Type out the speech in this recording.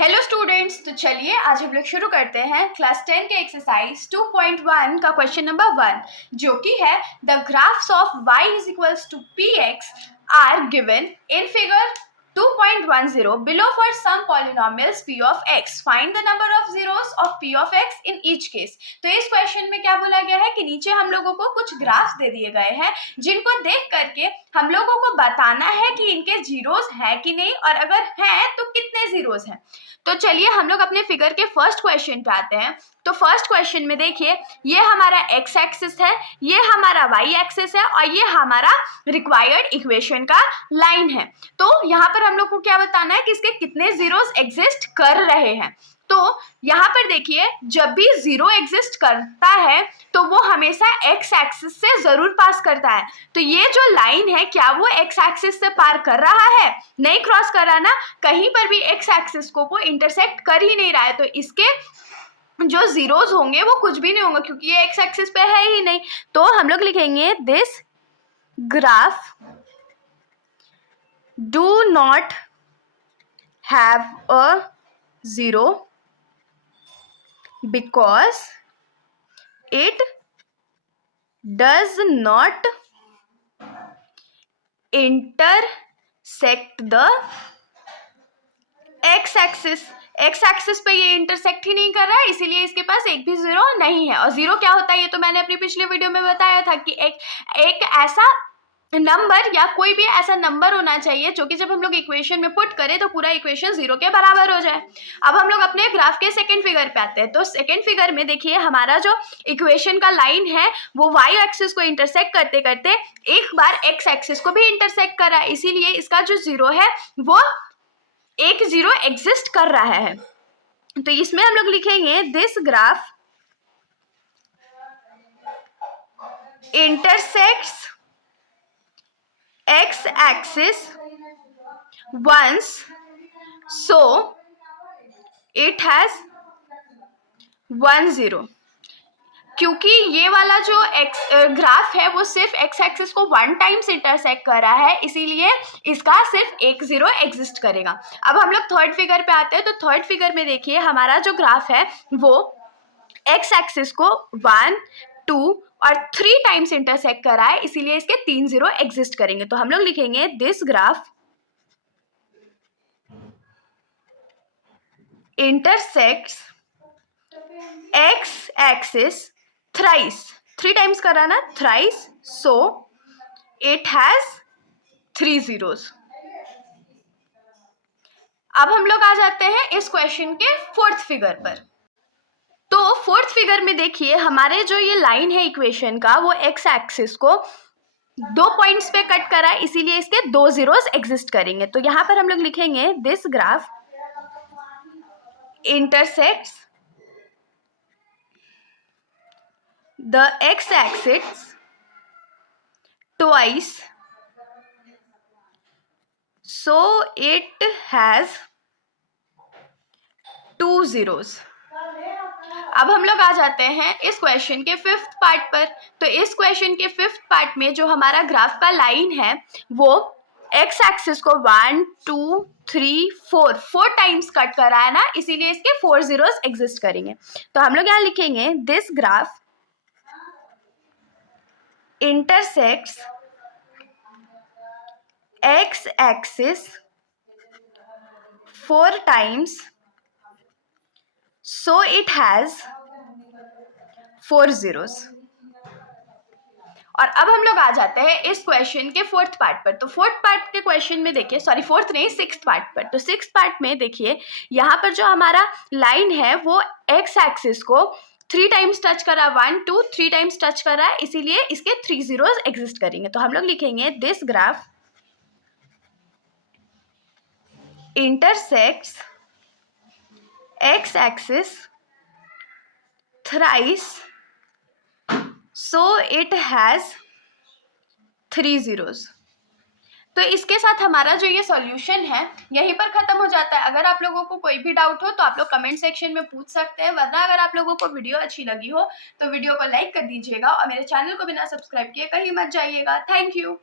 Hello students, तो चलिए आज हम लोग शुरू करते हैं क्लास 10 के एक्सरसाइज 2.1 का क्वेश्चन नंबर 1, जो कि है the graphs of y is equals to px are given in figure 2.10 below for some polynomials p of x. Find the number of zeros of p of x in each case. तो इस question में क्या बोला गया है कि नीचे हम लोगों को कुछ ग्राफ्स दे दिए गए हैं जिनको देख करके हम लोगों को बताना है कि इनके जीरोस है कि नहीं, और अगर हैं तो कितने जीरोस हैं। तो चलिए हम लोग अपने फिगर के फर्स्ट क्वेश्चन पे आते हैं। तो फर्स्ट क्वेश्चन में देखिए, ये हमारा एक्स एक्सिस है, ये हमारा वाई एक्सिस है और ये हमारा रिक्वायर्ड इक्वेशन का लाइन है। तो यहाँ पर हम लोग को क्या बताना है कि इसके कितने जीरोस एग्जिस्ट कर रहे हैं। तो यहाँ पर देखिए, जब भी जीरो एग्जिस्ट करता है तो वो हमेशा एक्स एक्सिस से जरूर पास करता है। तो ये जो लाइन है, क्या वो एक्स एक्सिस से पार कर रहा है? नहीं क्रॉस कर रहा ना, कहीं पर भी एक्स एक्सिस को इंटरसेक्ट कर ही नहीं रहा है। तो इसके जो जीरोस होंगे वो कुछ भी नहीं होंगे क्योंकि ये एक्स एक्सिस पे है ही नहीं। तो हम लोग लिखेंगे this graph do not have a zero because it does not intersect the x axis. X axis पे ये इंटरसेक्ट ही नहीं कर रहा है, इसीलिए इसके पास एक भी जीरो नहीं है। और जीरो क्या होता है ये तो मैंने अपनी पिछले वीडियो में बताया था कि एक ऐसा नंबर या कोई भी ऐसा नंबर होना चाहिए जो कि जब हम लोग इक्वेशन में पुट करें तो पूरा इक्वेशन जीरो के बराबर हो जाए। अब हम लोग अपने ग्राफ के सेकंड फिगर पे आते हैं। तो सेकंड फिगर में देखिए, हमारा जो इक्वेशन का लाइन है वो वाई एक्सिस को इंटरसेक्ट करते करते एक बार एक्स एक्सिस को भी इंटरसेक्ट कर रहा है, इसीलिए इसका जो जीरो है वो एक जीरो एग्जिस्ट कर रहा है। तो इसमें हम लोग लिखेंगे this graph intersects x axis once, so it has 1 0। क्योंकि ये वाला जो ग्राफ है वो सिर्फ x एक्सिस को 1 टाइम्स इंटरसेक्ट कर रहा है, इसीलिए इसका सिर्फ एक जीरो एग्जिस्ट करेगा। अब हम लोग थर्ड फिगर पे आते हैं। तो थर्ड फिगर में देखिए, हमारा जो ग्राफ है वो x एक्सिस को 1 2 और 3 टाइम्स इंटरसेक्ट कर रहा है, इसीलिए इसके 3 जीरो एग्जिस्ट करेंगे। तो हम लोग लिखेंगे this graph intersects x axis thrice, 3 times कर रहा ना, thrice, so it has 3 zeros. अब हम लोग आ जाते हैं इस क्वेश्चन के फोर्थ फिगर पर। तो फोर्थ फिगर में देखिए, हमारे जो ये लाइन है इक्वेशन का वो एक्स एक्सिस को 2 पॉइंट्स पे कट करा है, इसीलिए इसके 2 जीरोस एग्जिस्ट करेंगे। तो यहाँ पर हम लोग लिखेंगे this graph intersects the x axis twice, so it has 2 zeros. अब हम लोग आ जाते हैं इस क्वेश्चन के फिफ्थ पार्ट पर। तो इस क्वेश्चन के फिफ्थ पार्ट में जो हमारा ग्राफ का लाइन है वो एक्स एक्सिस को 1 2 3 4 टाइम्स कट कर रहा है ना, इसीलिए इसके 4 जीरोस एग्जिस्ट करेंगे। तो हम लोग यहाँ लिखेंगे this graph intersects x axis 4 times, so it has 4 zeros। और अब हम लोग आ जाते हैं इस क्वेश्चन के फोर्थ पार्ट पर। तो फोर्थ पार्ट के क्वेश्चन में देखिए, सॉरी फोर्थ नहीं, सिक्स्थ पार्ट पर। तो सिक्स्थ पार्ट में देखिए, यहाँ पर जो हमारा लाइन है वो एक्स एक्सिस को 3 टाइम्स टच कर रहा है, 1 2 3 टाइम्स टच कर रहा है, इसीलिए इसके 3 जीरोस एग्जिस्ट करेंगे। तो हम लोग लिखेंगे this graph intersects x axis thrice, so it has 3 zeros। तो इसके साथ हमारा जो ये सॉल्यूशन है यहीं पर खत्म हो जाता है। अगर आप लोगों को कोई भी डाउट हो तो आप लोग कमेंट सेक्शन में पूछ सकते हैं, वरना अगर आप लोगों को वीडियो अच्छी लगी हो तो वीडियो को लाइक कर दीजिएगा और मेरे चैनल को बिना सब्सक्राइब किए कहीं मत जाइएगा। Thank you.